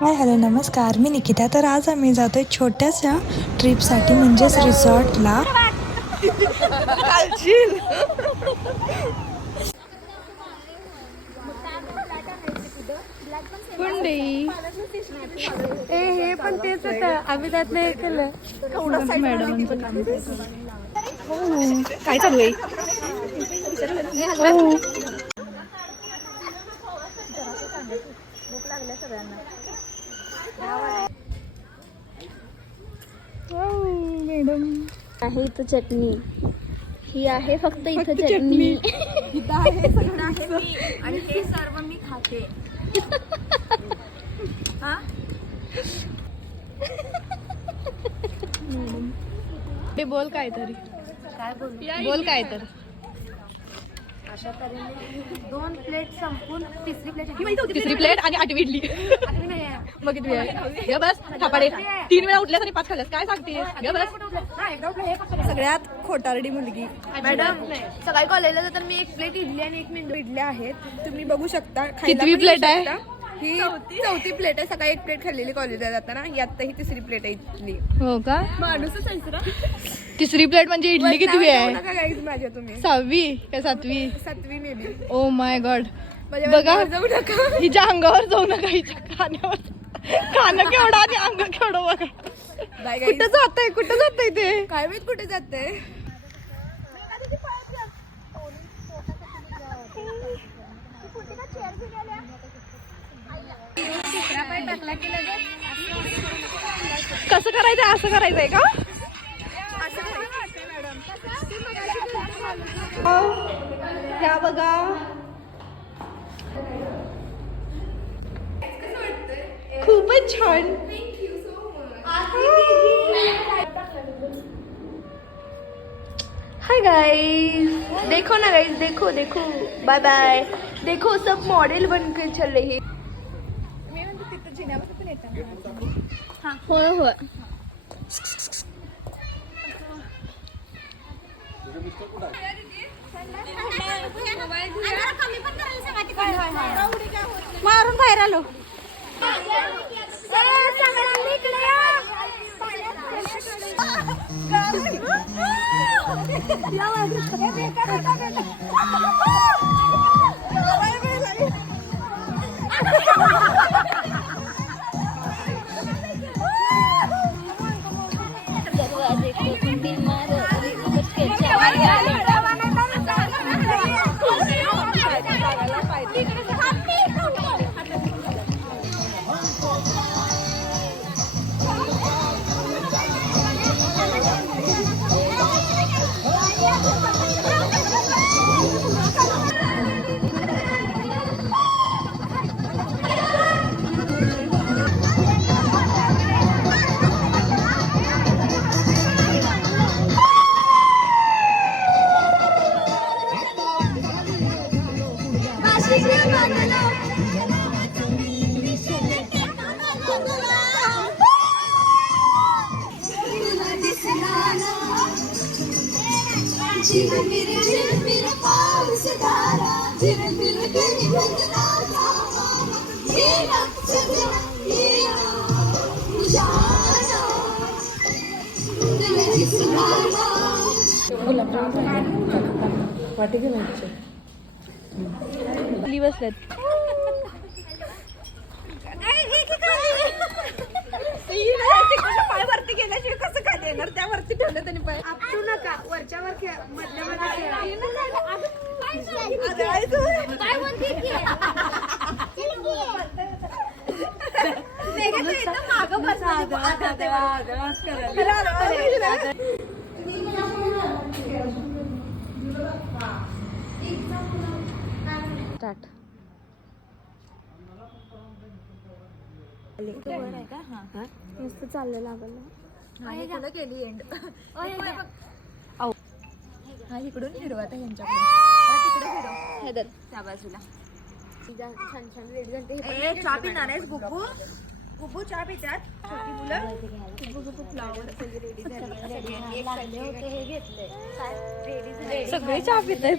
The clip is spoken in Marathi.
हाय हॅलो नमस्कार, मी निकिता. तर आज आम्ही जातोय छोट्याशा ट्रिपसाठी, म्हणजेच रिसॉर्टला. हे पण तेच होतं, आम्ही त्यात नाही केलं. काय चालू आहे? मॅडम आहे इथं चटणी, ही आहे फक्त इथं चटणी. इथं आहे सगळं आहे मी, आणि हे सर्व मी खाते. ते बोल काय तरी, काय बोल काय तर. अशा तऱ्हेने 2 प्लेट संपून तिसरी प्लेट आणि 8वी इडली. मग किती वेळ? बस थापाडे 3 वेळा उठल्यास आणि 5 खाल्ल्यास. काय सांगते? बस. सगळ्यात खोटारडी मुलगी. मॅडम, सकाळी कॉलेजला जाताना मी 1 प्लेट इडली आणि 1 मेंदू इडल्या आहेत, तुम्ही बघू शकता. कितवी प्लेट आहे? ही 4थी प्लेट आहे. सकाळी 1 प्लेट खाल्लेली कॉलेजला जाताना, ही आता ही 3री प्लेट आहे इडली. हो का? माणूसच आहे ना. 3री प्लेट म्हणजे इडली कितवी आहे? गाईज माझ्या तुम्ही 6वी का 7वी? 7वी may be. Oh my God. माझ्या बघा, अंगावर जाऊ नका. हिच्या अंगावर जाऊ नका, हिच्या खाणं केवढं आणि अंग केवढं बघा. बाय कुठं जातंय, कुठं जातंय ते? काय माहित कुठे जाते. कसं करायचंय? असं करायचंय का? या बघा, खूपच छान. हाय गाइस, देखो ना गाइस, देखो देखो, बाय बाय. देखो सब मॉडल बनकर चल रहे हैं. होय होय. मारून बाहेर आलो. बसल्यात. पाय वरती गेल्याशिवाय कसं काय देणार? त्यावरती ठेवलं त्यांनी पाय. आपटू नका, वरच्यावर स्टार्ट. मस्त चाललं लागलं. केली एंड. हा इकडून फिरवा आता ह्यांच्याकडून. तिकडे फिरव. हैदर त्या बाजूला. छान छान रेडी झाले. चहा पिणार आहेस गुब्बू? गुब्बू चहा पितात छोटी मुलं. फ्लावर रेडी झाले. सगळे चहा पित आहेत.